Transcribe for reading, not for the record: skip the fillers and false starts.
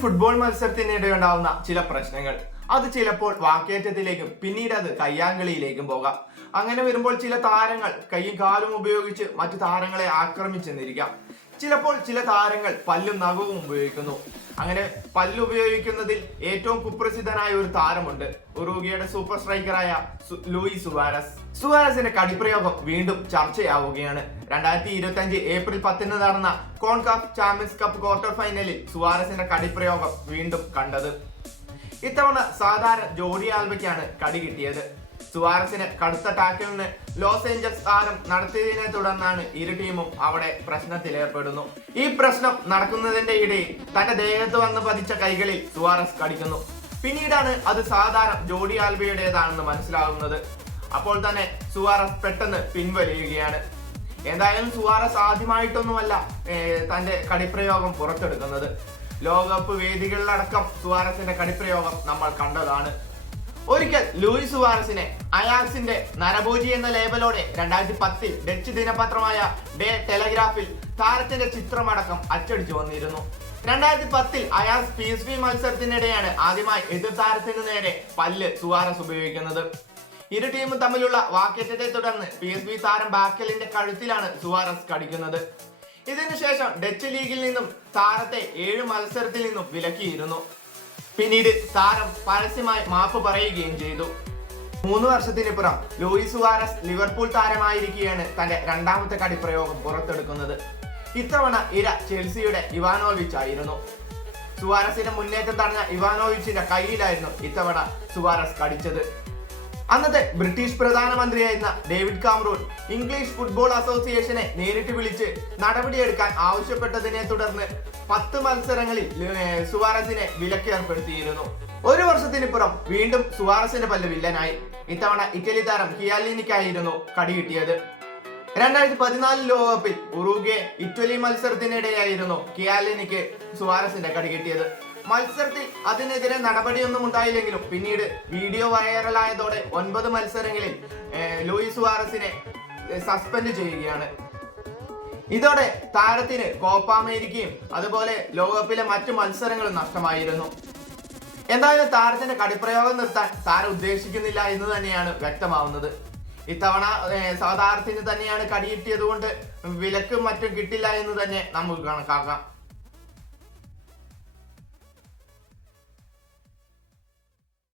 Football മത്സരത്തിനിടെ ഉണ്ടാവുന്ന ചില പ്രശ്നങ്ങൾ അത് ചിലപ്പോൾ വാക്കേറ്റത്തിലേക്കും പിന്നീട് അത് കയ്യാങ്കളിയിലേക്കും പോകാം. അങ്ങനെ വരുമ്പോൾ ചില താരങ്ങൾ കൈയും കാലും ഉപയോഗിച്ച് മറ്റു താരങ്ങളെ ആക്രമിച്ചെന്നിരിക്കാം. ചിലപ്പോൾ ചില താരങ്ങൾ പല്ലും നഖവും ഉപയോഗിക്കുന്നു. അങ്ങനെ പല്ല് ഉപയോഗിക്കുന്നതിൽ ഏറ്റവും കുപ്രസിദ്ധനായ ഒരു താരമുണ്ട്, ഉറുഗ്വേയുടെ സൂപ്പർ സ്ട്രൈക്കറായ ലൂയിസ് സുവാരസ്. സുവാരസിന്റെ കടിപ്രയോഗം വീണ്ടും ചർച്ചയാവുകയാണ്. 2025 ഏപ്രിൽ 10 നടന്ന കോൺകാഫ് ചാമ്പ്യൻസ് കപ്പ് ക്വാർട്ടർ ഫൈനലിൽ സുവാരസിന്റെ കടിപ്രയോഗം വീണ്ടും കണ്ടത്. ഇത്തവണ സാധാരണ ജോഡി ആൽബയ്ക്കാണ് കടി കിട്ടിയത്. സുവാരസിന് കടുത്ത ടാക്കിളിന് ലോസ് ഏഞ്ചൽസ് താരം നടത്തിയതിനെ തുടർന്നാണ് ഇരു ടീമും അവിടെ പ്രശ്നത്തിലേർപ്പെടുന്നു. ഈ പ്രശ്നം നടക്കുന്നതിന്റെ ഇടയിൽ തന്റെ ദേഹത്ത് വന്ന് പതിച്ച കൈകളിൽ സുവാരസ് കടിക്കുന്നു. പിന്നീടാണ് അത് സാധാരണ ജോഡി ആൽബയുടേതാണെന്ന് മനസ്സിലാകുന്നത്. അപ്പോൾ തന്നെ സുവാരസ് പെട്ടെന്ന് പിൻവലിയുകയാണ്. എന്തായാലും സുവാരസ് ആദ്യമായിട്ടൊന്നുമല്ല തന്റെ കടിപ്രയോഗം പുറത്തെടുക്കുന്നത്. ലോകകപ്പ് വേദികളിലടക്കം സുവാരസിന്റെ കടിപ്രയോഗം നമ്മൾ കണ്ടതാണ്. ഒരിക്കൽ ലൂയിസ് സുവാരസിനെ അയാക്സിന്റെ നരഭോജി എന്ന ലേബലോടെ 2010 ഡച്ച് ദിനപത്രമായ ഡേ ടെലഗ്രാഫിൽ താരത്തിന്റെ ചിത്രമടക്കം അച്ചടിച്ചു വന്നിരുന്നു. 2010 അയാക്സ് PSV മത്സരത്തിനിടെയാണ് ആദ്യമായി എതിർ താരത്തിന് നേരെ പല്ല് സുവാരസ് ഉപയോഗിക്കുന്നത്. ഇരു ടീമും തമ്മിലുള്ള വാക്കേറ്റത്തെ തുടർന്ന് PSV താരം ബാക്കലിന്റെ കഴുത്തിലാണ് സുവാരസ് കടിക്കുന്നത്. ഇതിനുശേഷം ഡച്ച് ലീഗിൽ നിന്നും താരത്തെ 7 മത്സരത്തിൽ നിന്നും വിലക്കിയിരുന്നു. പിന്നീട് താരം പരസ്യമായി മാപ്പ് പറയുകയും ചെയ്തു. 3 വർഷത്തിനിപ്പുറം ലൂയിസ് സുവാരസ് ലിവർപൂൾ താരമായിരിക്കെയാണ് തന്റെ രണ്ടാമത്തെ കടിപ്രയോഗം പുറത്തെടുക്കുന്നത്. ഇത്തവണ ഇര ചെൽസിയുടെ ഇവാനോവിച്ച് ആയിരുന്നു. സുവാരസിന്റെ മുന്നേറ്റം തടഞ്ഞ ഇവാനോവിച്ചിന്റെ കയ്യിലായിരുന്നു ഇത്തവണ സുവാരസ് കടിച്ചത്. അന്നത്തെ ബ്രിട്ടീഷ് പ്രധാനമന്ത്രിയായിരുന്ന ഡേവിഡ് കാമറൂൺ ഇംഗ്ലീഷ് ഫുട്ബോൾ അസോസിയേഷനെ നേരിട്ട് വിളിച്ച് നടപടിയെടുക്കാൻ ആവശ്യപ്പെട്ടതിനെ തുടർന്ന് 10 മത്സരങ്ങളിൽ സുവാരസിനെ വിലക്കേർപ്പെടുത്തിയിരുന്നു. 1 വർഷത്തിനിപ്പുറം വീണ്ടും സുവാരസിന്റെ പല്ല് വില്ലനായി. ഇത്തവണ ഇറ്റലി താരം കിയാലിനിക്കായിരുന്നു കടി കിട്ടിയത്. 2014 ലോകകപ്പിൽ ഉറുഗ്വേ ഇറ്റലി മത്സരത്തിനിടെയായിരുന്നു കിയാലിനിക്ക് സുവാരസിന്റെ കടി കിട്ടിയത്. മത്സരത്തിൽ അതിനെതിരെ നടപടിയൊന്നും ഉണ്ടായില്ലെങ്കിലും പിന്നീട് വീഡിയോ വൈറലായതോടെ 9 മത്സരങ്ങളിൽ ലൂയിസ് സുവാരസിനെ സസ്പെൻഡ് ചെയ്യുകയാണ്. ഇതോടെ താരത്തിന് കോപ്പ അമേരിക്കയും അതുപോലെ ലോകകപ്പിലെ മറ്റു മത്സരങ്ങളും നഷ്ടമായിരുന്നു. എന്തായാലും താരത്തിന്റെ കടിപ്രയോഗം നിർത്താൻ താരം ഉദ്ദേശിക്കുന്നില്ല എന്ന് തന്നെയാണ് വ്യക്തമാവുന്നത്. ഇത്തവണ സാധാരണത്തിന് തന്നെയാണ് കടി കിട്ടിയത് കൊണ്ട് വിലക്കും മറ്റും കിട്ടില്ല എന്ന് തന്നെ നമുക്ക് കണക്കാക്കാം.